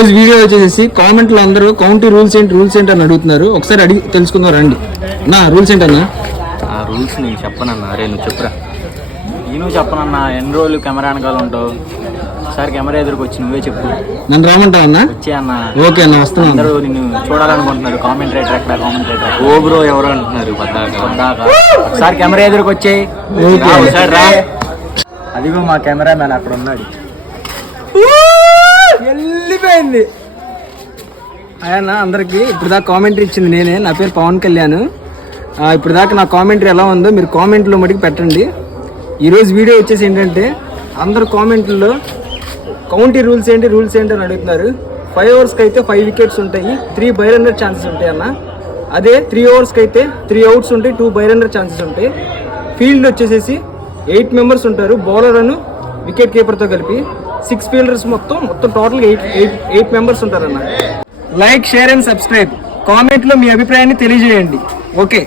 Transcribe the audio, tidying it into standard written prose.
రోజు వీడియో వచ్చేసి కామెంట్లో అందరూ కౌంటీ రూల్స్ ఏంటి అని అడుగుతున్నారు. ఒకసారి అడిగి తెలుసుకుందాం రండి. నా రూల్స్ ఏంటన్నా? ఆ రూల్స్ నీకు చెప్పనన్నా. అరే నువ్వు చెప్పురా. నువ్వు చెప్పనన్నా. ఎన్ని రోజులు కెమెరా వెనకాల ఉంటావు? ఒకసారి కెమెరా ఎదురుకు వచ్చి నువ్వే చెప్పు. నన్ను రామంటావు అన్నా? వచ్చే అన్న. ఓకే అన్న, వస్తున్నాను. అందరూ నిన్ను చూడాలనుకుంటున్నారు. కామెంటరేటర్ ఎక్కడ? కామెంటరేటర్ ఓ బ్రో ఎవరు అంటున్నారు. పద్దాకా ఒకసారి కెమెరా ఎదురుకు వచ్చేయి. ఒకసారి రా. అదిగో మా కెమెరా మ్యాన్ అక్కడ ఉన్నాడు. వెళ్ళిపోయింది. అయ్యా అందరికి ఇప్పుడు దాకా కామెంటరీ ఇచ్చింది నేనే. నా పేరు పవన్ కళ్యాణ్. ఇప్పుడు దాకా నా కామెంటరీ ఎలా ఉందో మీరు కామెంట్లో మటుకు పెట్టండి. ఈరోజు వీడియో వచ్చేసి ఏంటంటే అందరు కామెంట్లో కౌంటీ రూల్స్ ఏంటి అని అడుగుతున్నారు. 5 ఓవర్స్కి అయితే 5 వికెట్స్ ఉంటాయి, 3 బై రన్నర్ ఛాన్సెస్ ఉంటాయి అన్న. అదే 3 ఓవర్స్కి అయితే 3 అవుట్స్ ఉంటాయి, 2 బై రన్నర్ ఛాన్సెస్ ఉంటాయి. ఫీల్డ్ వచ్చేసేసి 8 మెంబర్స్ ఉంటారు, బౌలర్ అను వికెట్ కీపర్తో కలిపి 6 ఫీల్డర్స్ మొత్తం టోటల్గా 8 మెంబర్స్ ఉంటారన్న. Like, share and subscribe. కామెంట్లో మీ అభిప్రాయాన్ని తెలియజేయండి. ఓకే.